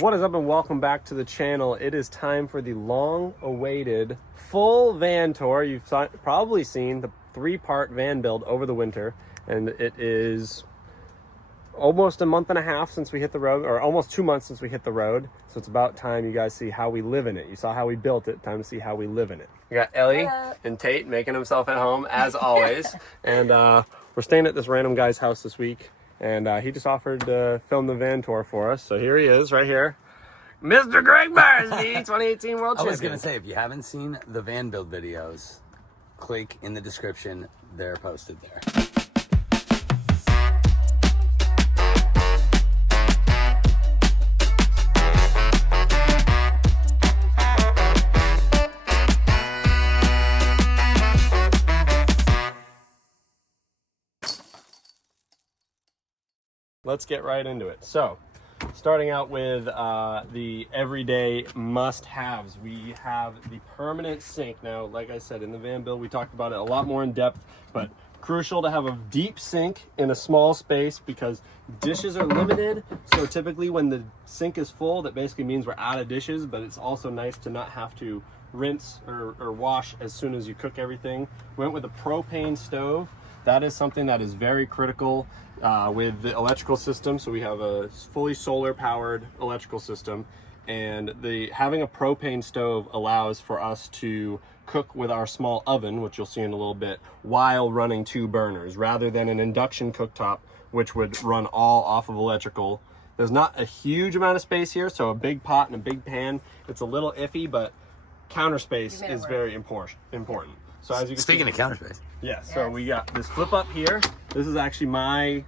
What is up and welcome back to the channel. It is time for the long-awaited full van tour. You've probably seen the 3-part van build over the winter, and it is almost a month and a half since we hit the road, or almost 2 months since we hit the road. So it's about time you guys see how we live in it. You saw how we built it, time to see how we live in it. We got Ellie and Tate making himself at home as always. And we're staying at this random guy's house this week. And he just offered to film the van tour for us. So here he is, right here. Mr. Gregg Barsby, 2018 World Champion. I was going to say, if you haven't seen the van build videos, click in the description. They're posted there. Let's get right into it. So, starting out with the everyday must-haves. We have the permanent sink. Now, like I said, in the van build, we talked about it a lot more in depth, but crucial to have a deep sink in a small space because dishes are limited. So typically when the sink is full, that basically means we're out of dishes, but it's also nice to not have to rinse or wash as soon as you cook everything. We went with a propane stove. That is something that is very critical with the electrical system. So we have a fully solar powered electrical system, and having a propane stove allows for us to cook with our small oven, which you'll see in a little bit, while running 2 burners rather than an induction cooktop, which would run all off of electrical. There's not a huge amount of space here, so a big pot and a big pan, it's a little iffy, but counter space is very important. So as you can Speaking of counter space. Yeah, so we got this flip up here. This is actually my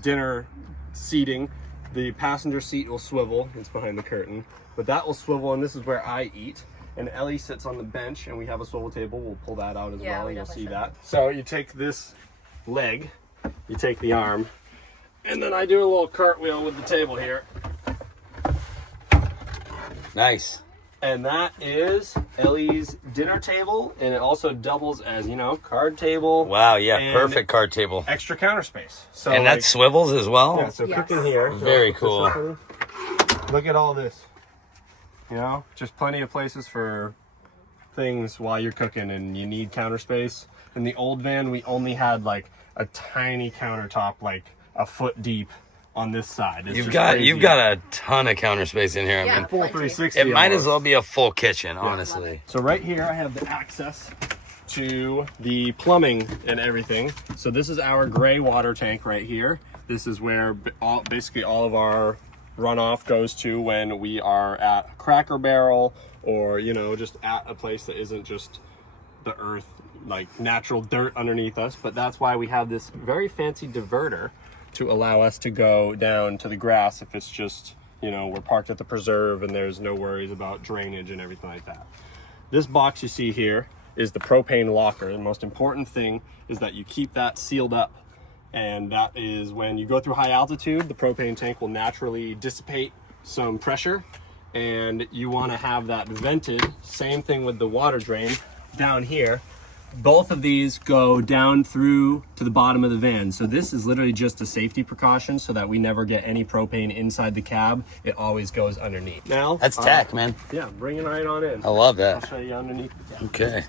dinner seating. The passenger seat will swivel. It's behind the curtain. But that will swivel, and this is where I eat. And Ellie sits on the bench, and we have a swivel table. We'll pull that out as well, and you'll see that. So you take this leg, you take the arm, and then I do a little cartwheel with the table here. Nice. And that is Ellie's dinner table, and it also doubles as, card table. Wow, yeah, perfect card table. Extra counter space. So and that swivels as well? Yeah, so cooking here. Very cool. Look at all this. Just plenty of places for things while you're cooking, and you need counter space. In the old van, we only had like a tiny countertop, like a foot deep on this side. You've got a ton of counter space in here. I mean, full 360. It might as well be a full kitchen, honestly. So right here, I have the access to the plumbing and everything. So this is our gray water tank right here. This is where basically all of our runoff goes to when we are at a Cracker Barrel or, just at a place that isn't just the earth, like natural dirt underneath us. But that's why we have this very fancy diverter to allow us to go down to the grass if it's just, we're parked at the preserve and there's no worries about drainage and everything like that. This box you see here is the propane locker. The most important thing is that you keep that sealed up. And that is when you go through high altitude, the propane tank will naturally dissipate some pressure, and you want to have that vented. Same thing with the water drain down here. Both of these go down through to the bottom of the van. So this is literally just a safety precaution so that we never get any propane inside the cab. It always goes underneath. Now, that's tech, man. Yeah, bring it right on in. I love that. I'll show you underneath the cab. Okay.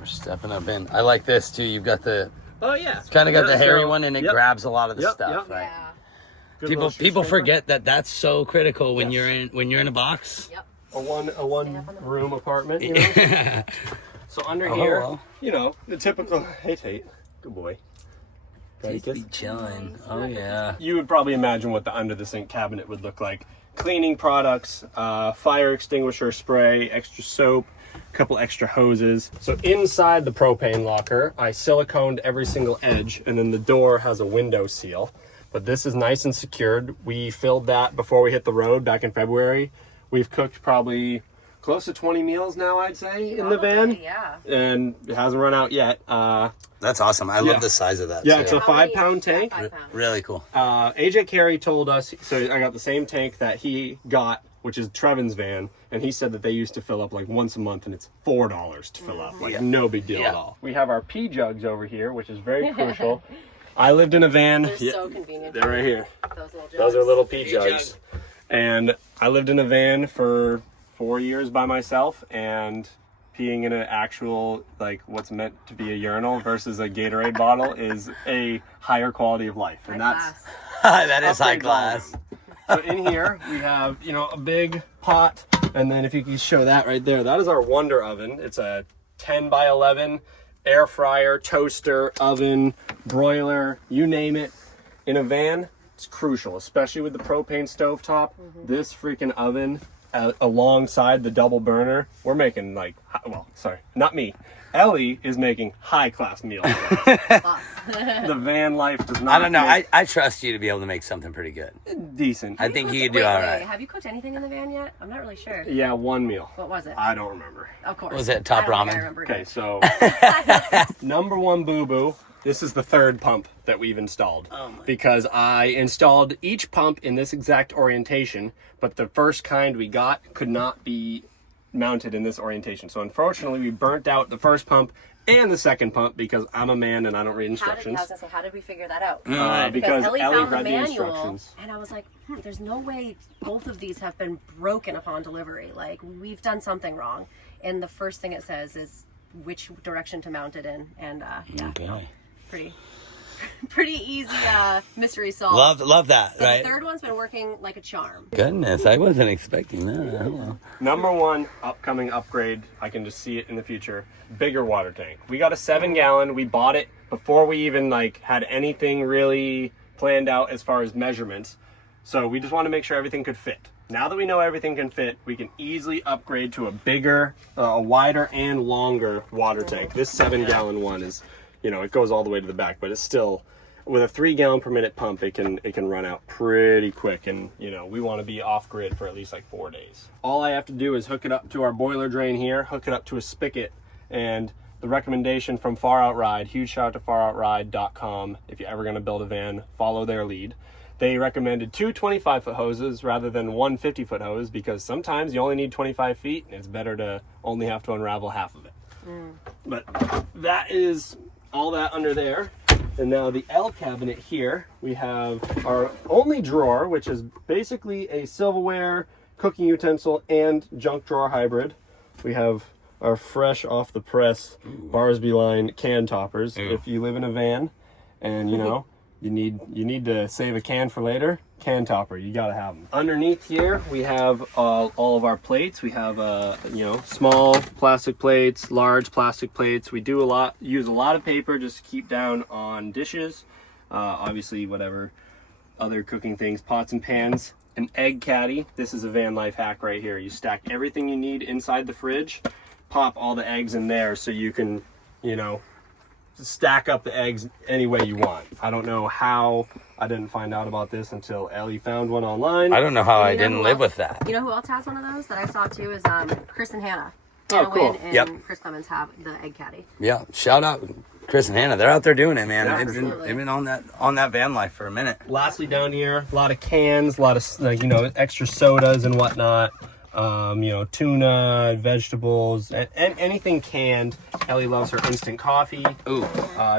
We're stepping up in. I like this too. You've got the... Oh, yeah. It's kind of got the hairy one, and it grabs a lot of the stuff, right? Yeah. People forget that that's so critical when you're in a box. Yep. A one room apartment, So under here, the typical, hey Tate, good boy. Tate's be chilling. Oh yeah. You would probably imagine what the under the sink cabinet would look like. Cleaning products, fire extinguisher spray, extra soap, a couple extra hoses. So inside the propane locker, I siliconed every single edge, and then the door has a window seal. But this is nice and secured. We filled that before we hit the road back in February. We've cooked probably close to 20 meals now, I'd say, in the van. Yeah. And it hasn't run out yet. That's awesome. I love the size of that. Yeah, too. it's a 5-pound tank. 5 pounds. Really cool. AJ Carey told us, so I got the same tank that he got, which is Trevin's van, and he said that they used to fill up like once a month, and it's $4 to fill up. Like, no big deal at all. We have our pee jugs over here, which is very crucial. I lived in a van. They're so convenient. They're right here. Those little jugs. Those are little pee jugs. And I lived in a van for 4 years by myself, and peeing in an actual, like, what's meant to be a urinal versus a Gatorade bottle is a higher quality of life. And that's that is high upgrades class. So in here we have, you know, a big pot, and then if you can show that right there, that is our Wonder Oven. It's a 10 by 11 air fryer, toaster, oven, broiler, you name it. In a van, it's crucial, especially with the propane stovetop. This freaking oven alongside the double burner, we're making like, well, sorry, not me. Ellie is making high-class meals. The van life does not. I don't know. I trust you to be able to make something pretty good. Decent. I think you could do all right. Have you cooked anything in the van yet? I'm not really sure. Yeah, one meal. What was it? I don't remember. Of course. Was it top I don't think ramen? I remember Okay, it. so number one boo-boo. This is the third pump that we've installed. Because I installed each pump in this exact orientation, but the first kind we got could not be mounted in this orientation. So unfortunately, we burnt out the first pump and the second pump because I'm a man and I don't read instructions. How did we figure that out? Because Ellie Ellie found the read the manual, instructions. and I was like, there's no way both of these have been broken upon delivery. Like, we've done something wrong. And the first thing it says is which direction to mount it in. And yeah, Okay. pretty easy mystery solved. Love that, So right? the third one's been working like a charm. Goodness, I wasn't expecting that. Hello. Number one upcoming upgrade, I can just see it in the future, bigger water tank. We got a 7-gallon. We bought it before we even like had anything really planned out as far as measurements. So we just want to make sure everything could fit. Now that we know everything can fit, we can easily upgrade to a bigger, a wider and longer water tank. This 7-gallon one is, you know, it goes all the way to the back, but it's still, with a 3-gallon per minute pump, it can run out pretty quick. And, you know, we want to be off grid for at least like 4 days. All I have to do is hook it up to our boiler drain here, hook it up to a spigot, and the recommendation from Far Out Ride, huge shout out to faroutride.com. If you're ever going to build a van, follow their lead. They recommended 2 25-foot hoses rather than 1 50-foot hose because sometimes you only need 25 feet and it's better to only have to unravel half of it. But that is all that under there. And now the L cabinet here, we have our only drawer, which is basically a silverware, cooking utensil, and junk drawer hybrid. We have our fresh off the press Barsby line can toppers. If you live in a van and you know you need to save a can for later, can topper, you gotta have them. Underneath here we have all of our plates. We have you know, small plastic plates, large plastic plates. We use a lot of paper just to keep down on dishes, obviously whatever other cooking things, pots and pans. An egg caddy. This is a van life hack right here. You stack everything you need inside the fridge, pop all the eggs in there so you can, you know, stack up the eggs any way you want. I don't know how I didn't find out about this until Ellie found one online. I don't know how I You know didn't who live else- with that. You know who else has one of those that I saw too is Chris and Hannah. Oh, Hannah cool. Wynn and Yep. Chris Clemens have the egg caddy. Yeah, shout out Chris and Hannah. They're out there doing it, man. Yeah, They've been on that van life for a minute. Lastly, down here, a lot of cans, a lot of, like, you know, extra sodas and whatnot. You know, tuna, vegetables, and anything canned. Ellie loves her instant coffee. Ooh.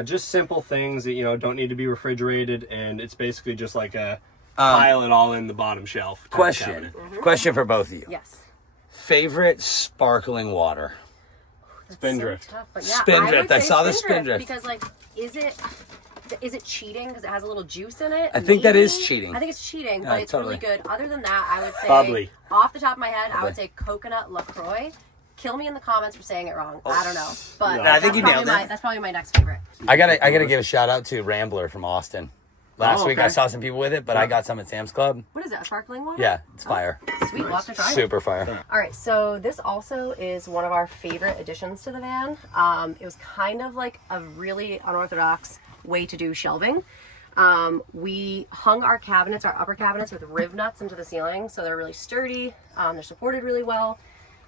Just simple things that, you know, don't need to be refrigerated, and it's basically just like a pile it all in the bottom shelf. type Question. cabinet. Question for both of you. Yes. Favorite sparkling water? Spindrift. So tough, but yeah, Spindrift. I I would say saw the Spindrift. because, like, is it cheating because it has a little juice in it? I think that is Maybe? cheating. I think it's cheating, Yeah, but it's totally. really good. Other than that, I would say Bubbly. off the top of my head, I would say coconut LaCroix. Kill me in the comments for saying it wrong. I don't know, but No, I think that's you probably nailed it. That's probably my next favorite. I gotta give a shout out to Rambler from Austin. Last week I okay. saw some people with it, but I got some at Sam's Club. What is it? A sparkling water? Yeah, it's fire. Sweet. We'll have to try it. Super fire. All right, so this also is one of our favorite additions to the van. It was kind of like a really unorthodox way to do shelving. We hung our cabinets, our upper cabinets, with riv nuts into the ceiling, so they're really sturdy. They're supported really well,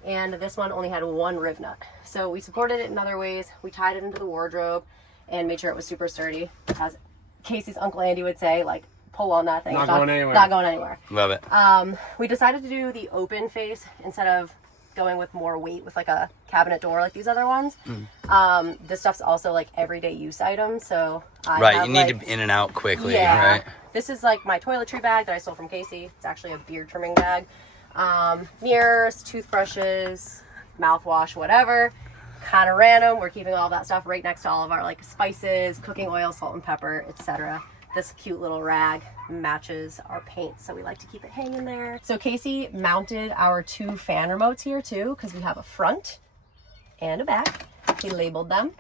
and this one only had 1 riv nut. So we supported it in other ways. We tied it into the wardrobe and made sure it was super sturdy. As Casey's Uncle Andy would say, like, pull on that thing. Not It's going anywhere. Not going anywhere. Love it. We decided to do the open face instead of going with more weight with like a cabinet door like these other ones. This stuff's also like everyday use items. So Right, you need to in and out quickly, right? This is like my toiletry bag that I stole from Casey. It's actually a beard trimming bag. Mirrors, toothbrushes, mouthwash, whatever. Kind of random. We're keeping all that stuff right next to all of our like spices, cooking oil, salt and pepper, etc. This cute little rag matches our paint, so we like to keep it hanging there. So Casey mounted our 2 fan remotes here too, because we have a front and a back. He labeled them.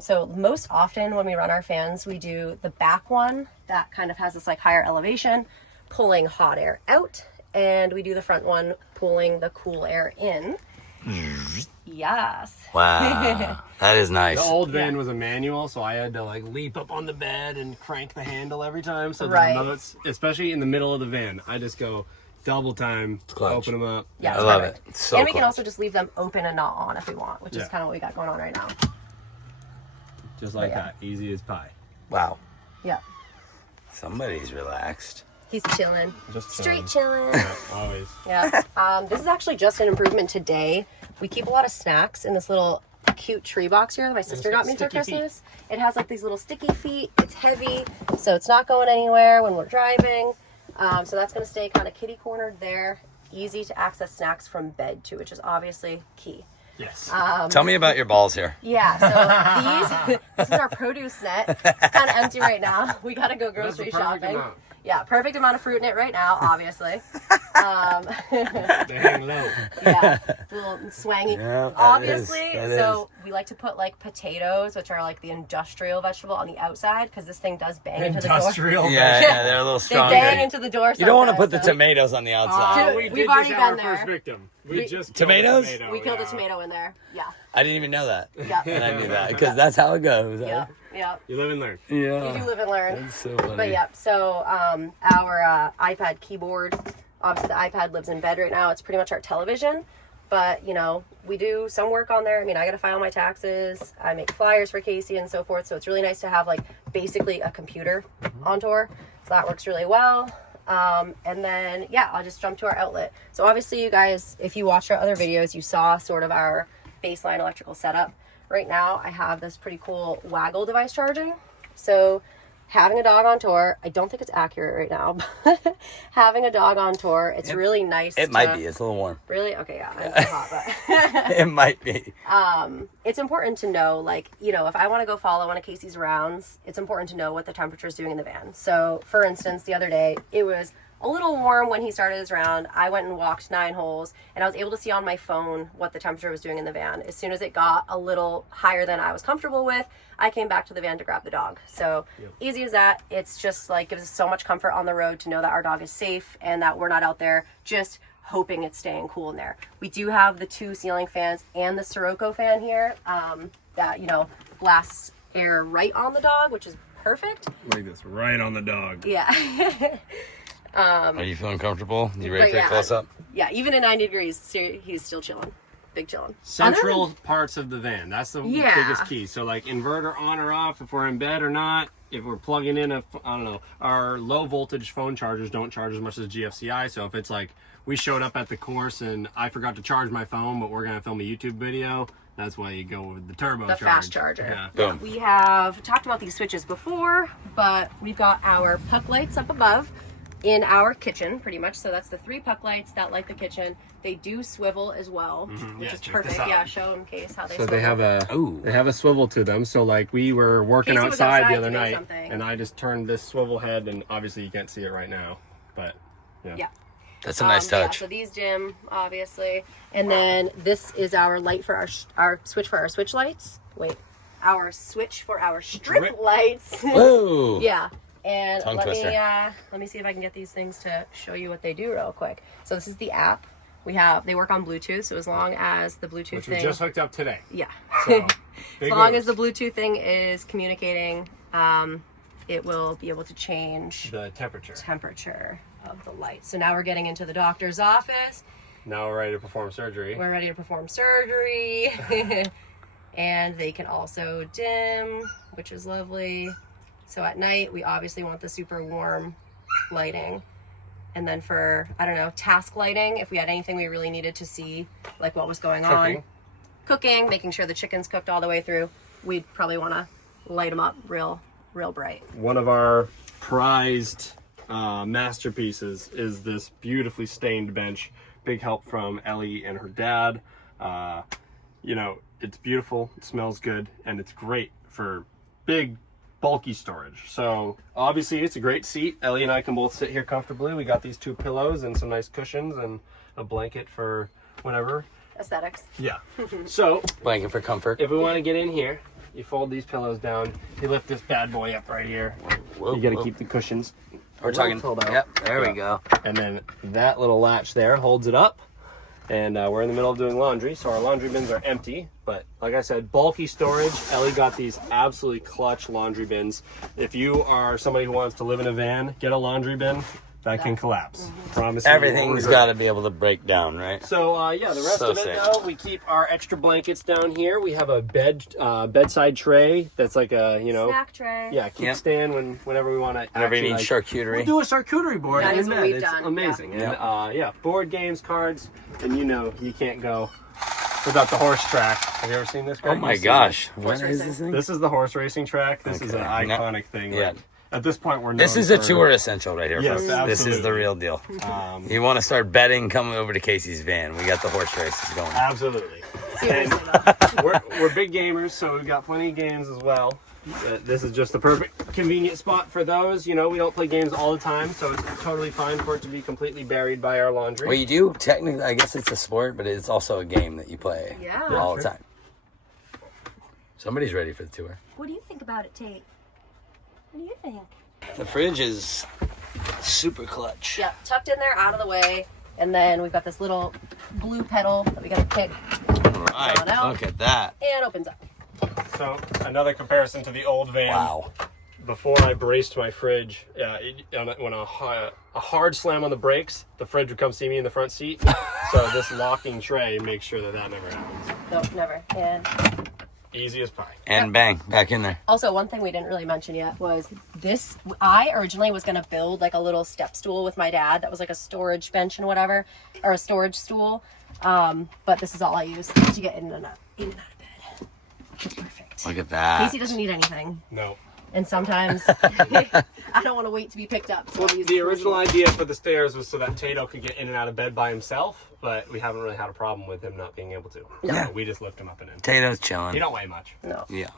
So most often when we run our fans, we do the back one that kind of has this like higher elevation, pulling hot air out, and we do the front one pulling the cool air in. Yes. Wow, that is nice. The old van was a manual, so I had to like leap up on the bed and crank the handle every time. So the remotes, especially in the middle of the van, I just go double time, open them up. Yeah, I love it. It's so and we can also just leave them open and not on if we want, which is kind of what we got going on right now. Just like that, easy as pie. Wow. Yeah. Somebody's relaxed. He's chilling. Just straight chilling. Yeah, always. Yeah. This is actually just an improvement today. We keep a lot of snacks in this little cute tree box here that my sister got me for Christmas. It has like these little sticky feet. It's heavy, so it's not going anywhere when we're driving. So that's going to stay kind of kitty cornered there. Easy to access snacks from bed too, which is obviously key. Yes. Tell me about your balls here. Yeah, so this is our produce net. It's kind of empty right now. We got to go grocery shopping. Amount. Yeah, perfect amount of fruit in it right now, obviously. They hang low. Yeah, a little swangy. Yeah, Obviously, that so we like to put like potatoes, which are like the industrial vegetable, on the outside because this thing does bang into the door. Industrial. Yeah, they're a little They stronger. bang into the door. You don't want to put sometimes, the tomatoes on the outside. Dude, We've already just had been our there. first victim. We just Tomatoes? killed a tomato, We killed a tomato in there. Yeah. I didn't even know that. Yeah. And I knew that because that's how it goes. Yeah. Yeah. You live and learn. Yeah. You do live and learn. That's so funny. But yeah, so our iPad keyboard, obviously the iPad lives in bed right now. It's pretty much our television. But, you know, we do some work on there. I mean, I got to file my taxes. I make flyers for Casey and so forth. So it's really nice to have, like, basically a computer on tour. So that works really well. And then, yeah, I'll just jump to our outlet. So obviously, you guys, if you watched our other videos, you saw sort of our baseline electrical setup. Right now, I have this pretty cool waggle device charging. So having a dog on tour, I don't think it's accurate right now, but having a dog on tour, it's really nice. It might be. It's a little warm. Really? Okay, yeah. It's hot, but It might be. it's important to know, like, you know, if I want to go follow one of Casey's rounds, it's important to know what the temperature is doing in the van. So, for instance, the other day, it was a little warm when he started his round. I went and walked 9 holes, and I was able to see on my phone what the temperature was doing in the van. As soon as it got a little higher than I was comfortable with, I came back to the van to grab the dog. So easy as that. It's just like gives us so much comfort on the road to know that our dog is safe and that we're not out there just hoping it's staying cool in there. We do have the 2 ceiling fans and the Sirocco fan here that, you know, blasts air right on the dog, which is perfect. Like this, right on the dog. Yeah. Are you feeling comfortable? You ready for a close up? Yeah, even at 90 degrees, he's still chilling. Big chilling. Central parts of the van. That's the biggest key. So like inverter on or off, if we're in bed or not, if we're plugging in I don't know, our low voltage phone chargers don't charge as much as GFCI. So if it's like we showed up at the course and I forgot to charge my phone, but we're going to film a YouTube video, that's why you go with the turbo The fast charger. Yeah. Boom. We have talked about these switches before, but we've got our puck lights up above in our kitchen, pretty much. So that's the 3 puck lights that light the kitchen. They do swivel as well, which is check perfect. this out. Yeah, show them Case how they So swivel. they have a swivel to them. So like we were working Casey was outside outside the other doing night, something. and I just turned this swivel head, and obviously you can't see it right now, but Yeah. That's a nice Yeah, touch. so these dim, obviously. And then this is our light for our switch for our switch lights. Wait, our switch for our strip lights. Whoa. Yeah. And Tongue let twister. me see if I can get these things to show you what they do real quick. So this is the app. They work on Bluetooth, so as long as the Bluetooth which we thing, just hooked up today. yeah, So, as long as the Bluetooth thing is communicating, it will be able to change the temperature. temperature of the light. So now we're getting into the doctor's office. Now we're ready to perform surgery. We're ready to perform surgery. And they can also dim, which is lovely. So at night, we obviously want the super warm lighting. And then for, I don't know, task lighting, if we had anything we really needed to see, like what was going Cooking. on. Cooking, making sure the chicken's cooked all the way through. We'd probably want to light them up real bright. One of our prized masterpieces is this beautifully stained bench. Big help from Ellie and her dad. You know, it's beautiful, it smells good, and it's great for big, bulky storage. So obviously it's a great seat. Ellie and I can both sit here comfortably. We got these 2 pillows and some nice cushions and a blanket for whatever. Aesthetics. Yeah. So Blanket for comfort. if we want to get in here, you fold these pillows down, you lift this bad boy up right here. You got to keep the cushions. We're talking. filled out. Yep, there we go. And then that little latch there holds it up. And we're in the middle of doing laundry, so our laundry bins are empty. But like I said, bulky storage. Ellie got these absolutely clutch laundry bins. If you are somebody who wants to live in a van, get a laundry bin that can collapse. Promise you. Everything's got to be able to break down, right? So yeah, the rest So of it safe. though, we keep our extra blankets down here. We have a bedside tray that's like a Snack tray. yeah kickstand whenever we want to. Whenever you need charcuterie. We'll do a charcuterie board That is in what bed. we've It's done, amazing. yeah. And yeah, board games, cards, and you know you can't go without the horse track. Have you ever seen this? Oh Greg? my You've seen gosh. Horse What is racing. this thing? this is the horse racing track. This is an Okay. No. iconic thing. Yeah. Like, at this point, we're This known is a for- tour essential right here, Yes, folks. This is the absolutely. real deal. You want to start betting, come over to Casey's van. We got the horse races going. Absolutely. Seriously. we're big gamers, so we've got plenty of games as well. This is just the perfect convenient spot for those. You know, we don't play games all the time, so it's totally fine for it to be completely buried by our laundry. Well, you do technically, I guess it's a sport, but it's also a game that you play Yeah. all the sure. time. Somebody's ready for the tour. What do you think about it, Tate? What do you think? The fridge is super clutch. Yeah, tucked in there, out of the way. And then we've got this little blue pedal that we gotta pick Right, on out. look at that. and opens up. So another comparison to the old van. Wow. Before I braced my fridge, when a hard slam on the brakes, the fridge would come see me in the front seat. So this locking tray makes sure that that never happens. No, never. And Easy as pie. And bang, back in there. also, one thing we didn't really mention yet was this. I originally was gonna build like a little step stool with my dad that was like a storage bench and whatever, or a storage stool. But this is all I use to get in and out of bed. Perfect. Look at that. Casey doesn't need anything, No. and sometimes I don't want to wait to be picked up. So Well, I'll use the this original little- idea for the stairs was so that Tato could get in and out of bed by himself, but we haven't really had a problem with him not being able to. Yeah. So we just lift him up and in. Potatoes He chilling. don't weigh much. No. Yeah.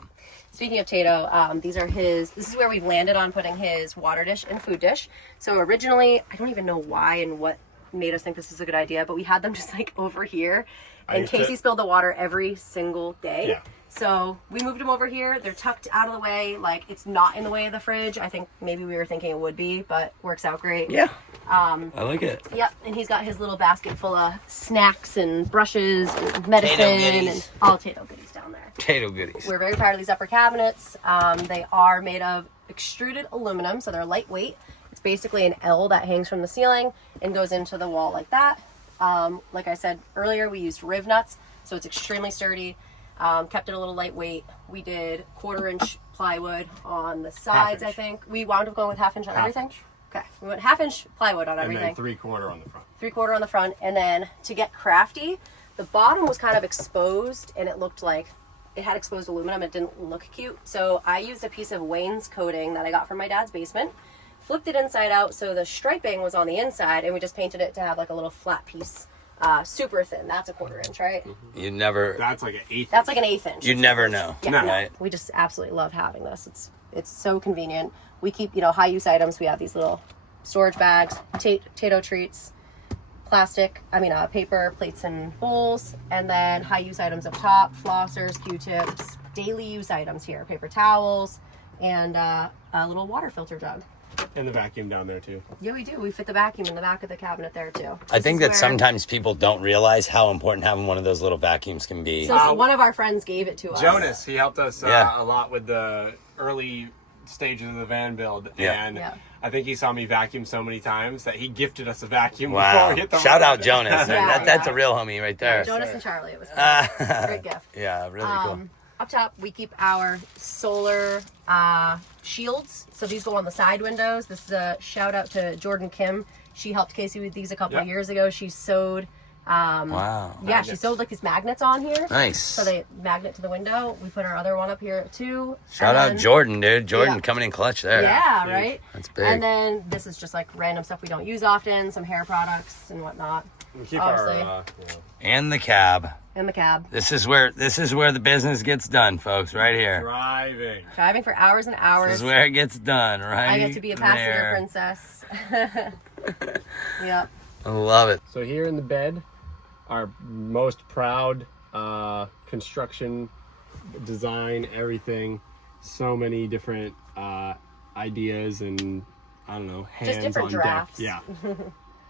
Speaking of Tato, these are his. This is where we've landed on putting his water dish and food dish. So originally, I don't even know why and what made us think this is a good idea, but we had them just like over here, and used to- Casey spilled the water every single day. Yeah. So we moved them over here. They're tucked out of the way, like it's not in the way of the fridge. I think maybe we were thinking it would be, but works out great. Yeah. I like it. Yep, and he's got his little basket full of snacks and brushes and medicine goodies. and all Tato goodies down there. Potato goodies. We're very proud of these upper cabinets. They are made of extruded aluminum, so they're lightweight. It's basically an L that hangs from the ceiling and goes into the wall like that. Like I said earlier, we used riv nuts, so it's extremely sturdy. Kept it a little lightweight. We did 1/4-inch plywood on the sides, inch. I think. We wound up going with 1/2 inch on Half everything. inch. Okay, we went 1/2 inch plywood on And everything. then 3/4 on the front. 3/4 on the front, and then to get crafty, the bottom was kind of exposed and it looked like it had exposed aluminum. It didn't look cute, so I used a piece of wainscoting that I got from my dad's basement, flipped it inside out so the striping was on the inside, and we just painted it to have like a little flat piece, super thin. That's a 1/4 inch, right? You never, That's like an eighth. That's like an 1/8 inch. you never know. Yeah, No. Right? we just absolutely love having this. It's so convenient. We keep, high use items. We have these little storage bags, Tato treats, paper plates and bowls, and then high use items up top, flossers, Q-tips, daily use items here, paper towels, and a little water filter jug. And the vacuum down there too. Yeah, we do. We fit the vacuum in the back of the cabinet there too. I This think is that where- sometimes people don't realize how important having one of those little vacuums can be. So one of our friends gave it to us. Jonas, he helped us Yeah. a lot with the early stages of the van build. Yeah. And Yeah. I think he saw me vacuum so many times that he gifted us a vacuum before Wow. we hit the Shout road. out Jonas. Yeah, That's yeah. a real homie right there. Jonas and Charlie. It was a great gift. Yeah, really cool. Up top, we keep our solar shields. So these go on the side windows. This is a shout out to Jordan Kim. She helped Casey with these a couple of Yep. years ago. She sewed. Wow. Yeah, Magnets. she sewed like these magnets on here. Nice. So they magnet to the window. We put our other one up here too. Shout out And then- Jordan, dude. Jordan Yeah. coming in clutch there. Yeah, Big. right? That's big. And then this is just like random stuff we don't use often, some hair products and whatnot. We keep Obviously. our, And the cab. In the cab. This is where the business gets done, folks. Right here. driving. Driving for hours and This hours. is where it gets done. Right. I get to be a passenger there. princess. Yep. I love it. So here in the bed, our most proud construction, design, everything. So many different ideas and I don't know, hands Just different on drafts. deck. Yeah.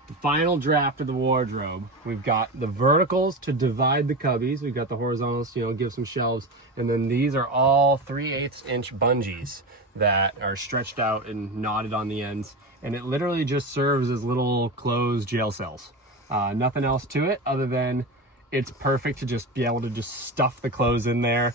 The final draft of the wardrobe. We've got the verticals to divide the cubbies. We've got the horizontals, you know, give some shelves, and then these are all 3/8 inch bungees that are stretched out and knotted on the ends, and it literally just serves as little closed jail cells. Nothing else to it other than it's perfect to just be able to just stuff the clothes in there.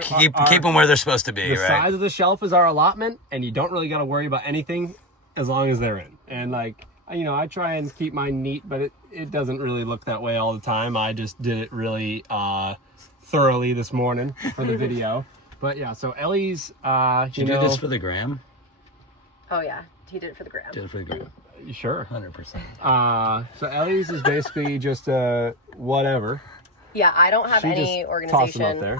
Keep them where they're supposed to be, The right? size of the shelf is our allotment, and you don't really got to worry about anything as long as they're in. And like, you know, I try and keep mine neat, but it doesn't really look that way all the time. I just did it really thoroughly this morning for the video. But yeah, so Ellie's, Did you do this for the gram? Oh yeah, he did it for the gram. Did it for the gram. sure. 100%. So Ellie's is basically just whatever. Yeah, I don't have She any just tossed them up organization. there.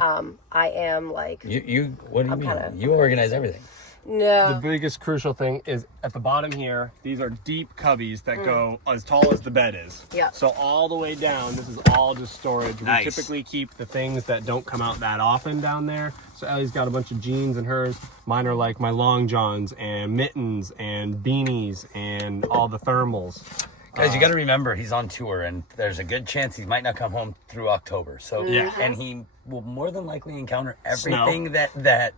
I am like You what do you mean? kinda- You organize everything. The no. biggest crucial thing is at the bottom here, these are deep cubbies that go as tall as the bed is. Yeah. So all the way down, this is all just storage. Nice. We typically keep the things that don't come out that often down there. So Ellie's got a bunch of jeans in hers. Mine are like my long johns and mittens and beanies and all the thermals. Guys, you got to remember he's on tour, and there's a good chance he might not come home through October. So Yeah. and he will more than likely encounter Snow. everything that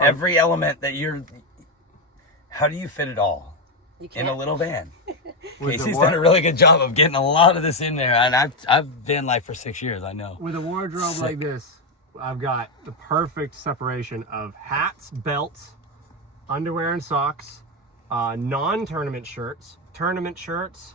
every element that you're. How do you fit it all You in can't. a little van? With the Casey's war- done a really good job of getting a lot of this in there, and I've van life for 6 years. I know. With a wardrobe like this, I've got the perfect separation of hats, belts, underwear and socks, non-tournament shirts, tournament shirts,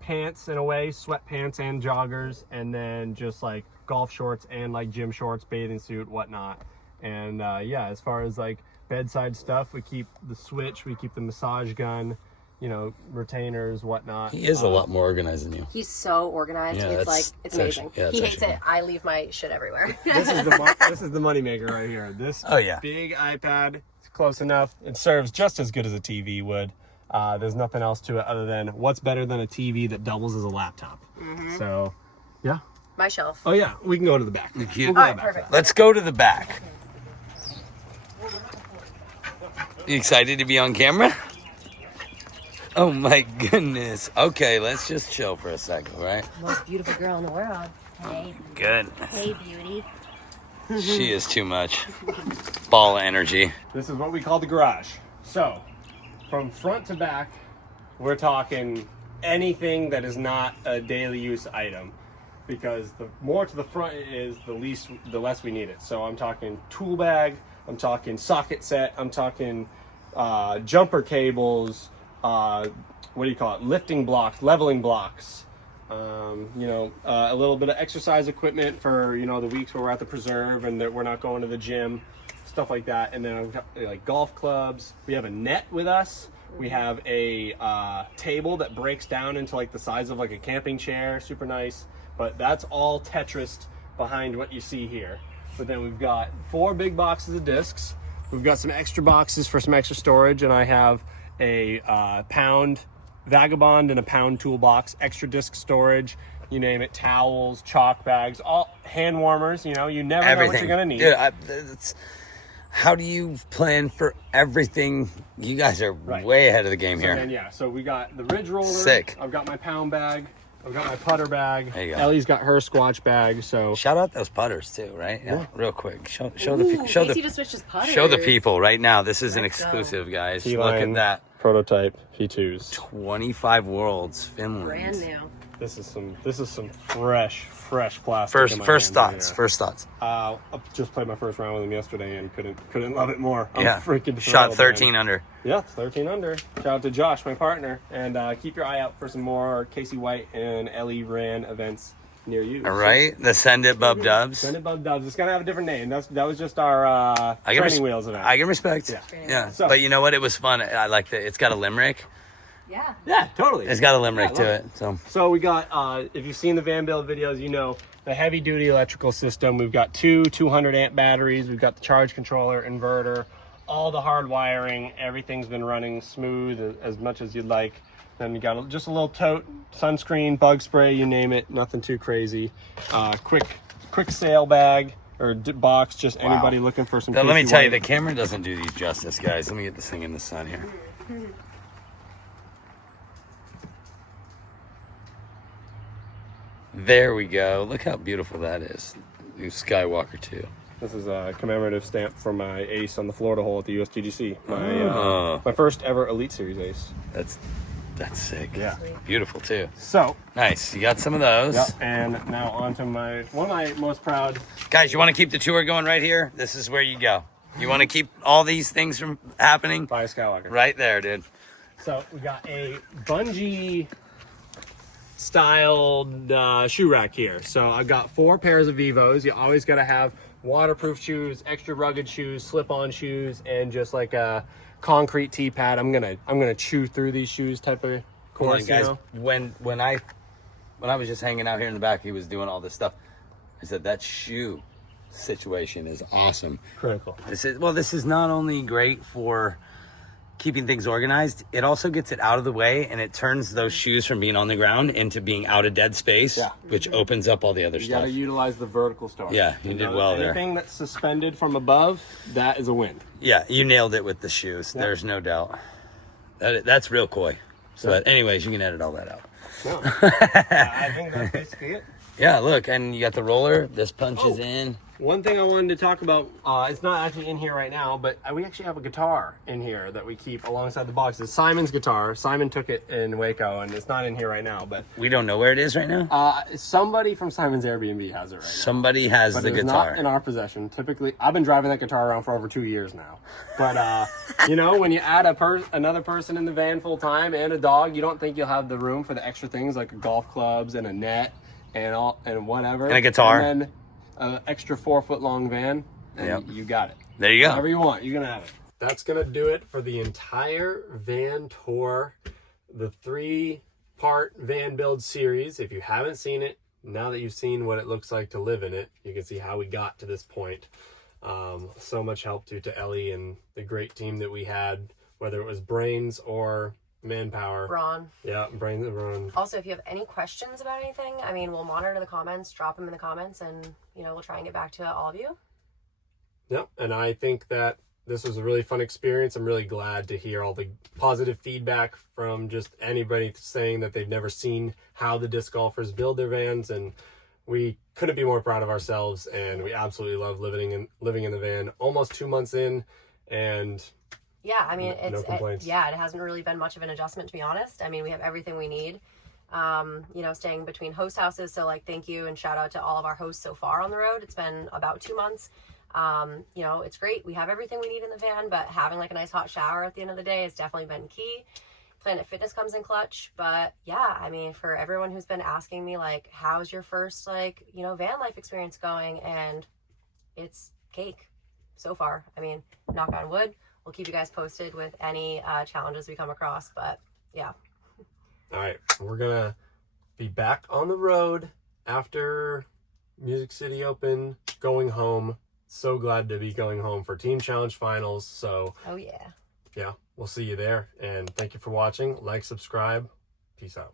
pants in a way, sweatpants and joggers, and then just like golf shorts and like gym shorts, bathing suit, whatnot. And yeah, as far as like bedside stuff, we keep the switch, we keep the massage gun, you know, retainers, whatnot. He is a lot more organized than you. He's so organized. Yeah, it's that's- like it's it's amazing. actually- yeah, he it's hates actually- it. I leave my shit everywhere. This is the moneymaker right here. This Oh, yeah. big iPad, it's close enough. It serves just as good as a TV would. There's nothing else to it other than what's better than a TV that doubles as a laptop. So, yeah. My shelf. Oh yeah, we can go to the back. Cute. We'll go All right, back to perfect. Let's go to the back. You excited to be on camera? Oh my goodness. Okay, let's just chill for a second, right? Most beautiful girl in the world. Hey, Good. hey, beauty. She is too much. Ball of energy. This is what we call the garage. So, from front to back, we're talking anything that is not a daily use item. Because the more to the front it is, the less we need it. So I'm talking tool bag, I'm talking socket set, I'm talking jumper cables, what do you call it? Lifting blocks, leveling blocks. You know, a little bit of exercise equipment for, you know, the weeks where we're at the preserve and that we're not going to the gym, stuff like that. And then I've got, like golf clubs. We have a net with us. We have a table that breaks down into like the size of like a camping chair, super nice. But that's all Tetrised behind what you see here. But then we've got 4 big boxes of discs. We've got some extra boxes for some extra storage, and I have a pound Vagabond and a pound toolbox, extra disc storage, you name it, towels, chalk bags, all hand warmers. You know, you never know what you're gonna need. Dude, how do you plan for everything? You guys are Right. way ahead of the game So here. then, yeah, so we got the ridge roller. Sick. I've got my pound bag. I've got my putter bag. There you go. Ellie's got her squatch bag. So Shout out those putters too, right? Yeah. Real quick. Show Ooh, the Casey just switched his putters. show the people right now. This is an Let's go. exclusive, guys. T-line Look at that. prototype P2s. 25 Worlds, Finland. Brand new. This is some fresh plastic. First thoughts. I just played my first round with him yesterday and couldn't love it more. I'm Yeah. freaking Shot thrilled, 13 man. under. Yeah, 13 under. Shout out to Josh, my partner, and keep your eye out for some more Casey White and Ellie Ran events near you. All right. The Send It Bub Dubs. Send It Bub Dubs. It's gonna have a different name. That was just our training wheels event. I can respect. Yeah. So- But you know what? It was fun. I like that. It's got a limerick. Yeah. Yeah, totally. It's got a limerick Yeah, to love it. So we got, if you've seen the van build videos, you know the heavy duty electrical system. We've got two 200 amp batteries. We've got the charge controller, inverter, all the hard wiring. Everything's been running smooth as much as you'd like. Then you got just a little tote, sunscreen, bug spray, you name it. Nothing too crazy. Quick sale bag or box. Just anybody looking for some. Now, let me Casey tell you, White. the camera doesn't do these justice, guys. Let me get this thing in the sun here. There we go. Look how beautiful that is. New Skywalker 2. This is a commemorative stamp for my ace on the Florida hole at the USGGC. My first ever Elite Series ace. That's sick. Yeah. Beautiful too. So, Nice. You got some of those. yeah, and now on to one of my most proud. Guys, you want to keep the tour going right here? This is where you go. You want to keep all these things from happening? By Skywalker. Right there, dude. So we got a bungee styled shoe rack here. So I've got 4 pairs of Vivos. You always got to have waterproof shoes, extra rugged shoes, slip-on shoes, and just like a concrete T-pad. I'm gonna chew through these shoes type of course. guys, you know? when I was just hanging out here in the back, he was doing all this stuff. I said that shoe situation is awesome. Critical. This is not only great for keeping things organized, it also gets it out of the way, and it turns those shoes from being on the ground into being out of dead space, Yeah. which opens up all the other You stuff. gotta utilize the vertical start. Yeah, you did well there. Anything that's suspended from above, that is a win. Yeah, you nailed it with the shoes. Yep. There's no doubt. That's real coy. So, anyways, you can edit all that out. No. I think that's basically it. Yeah, look, and you got the roller. This punches in. One thing I wanted to talk about, it's not actually in here right now, but we actually have a guitar in here that we keep alongside the box. It's Simon's guitar. Simon took it in Waco, and it's not in here right now, but We don't know where it is right now. somebody from Simon's Airbnb has it right now. Somebody has But the it's guitar. not in our possession. Typically, I've been driving that guitar around for over 2 years now. But, you know, when you add another person in the van full time and a dog, you don't think you'll have the room for the extra things like golf clubs and a net and whatever. And a guitar. And then an extra 4-foot long van, and Yep. you got it. There you go. Whatever you want, you're gonna have it. That's gonna do it for the entire van tour, the 3-part van build series. If you haven't seen it, now that you've seen what it looks like to live in it, you can see how we got to this point. So much help due to Ellie and the great team that we had, whether it was brains or manpower. Ron. Yeah, brains and Ron. Also, if you have any questions about anything, I mean, we'll monitor the comments, drop them in the comments, and, you know, we'll try and get back to all of you. Yep, and I think that this was a really fun experience. I'm really glad to hear all the positive feedback from just anybody saying that they've never seen how the disc golfers build their vans, and we couldn't be more proud of ourselves, and we absolutely love living in the van almost 2 months in, and Yeah, I mean, no complaints. it hasn't really been much of an adjustment, to be honest. I mean, we have everything we need. You know, staying between host houses. So, like, thank you and shout out to all of our hosts so far on the road. It's been about 2 months. You know, it's great. We have everything we need in the van, but having like a nice hot shower at the end of the day has definitely been key. Planet Fitness comes in clutch, but yeah, I mean, for everyone who's been asking me, like, how's your first, like, you know, van life experience going? And it's cake so far. I mean, knock on wood. We'll keep you guys posted with any challenges we come across, but yeah. all right, we're gonna be back on the road after Music City Open, going home. So glad to be going home for Team Challenge Finals. So Oh yeah. yeah, we'll see you there. And thank you for watching. Like, subscribe. Peace out.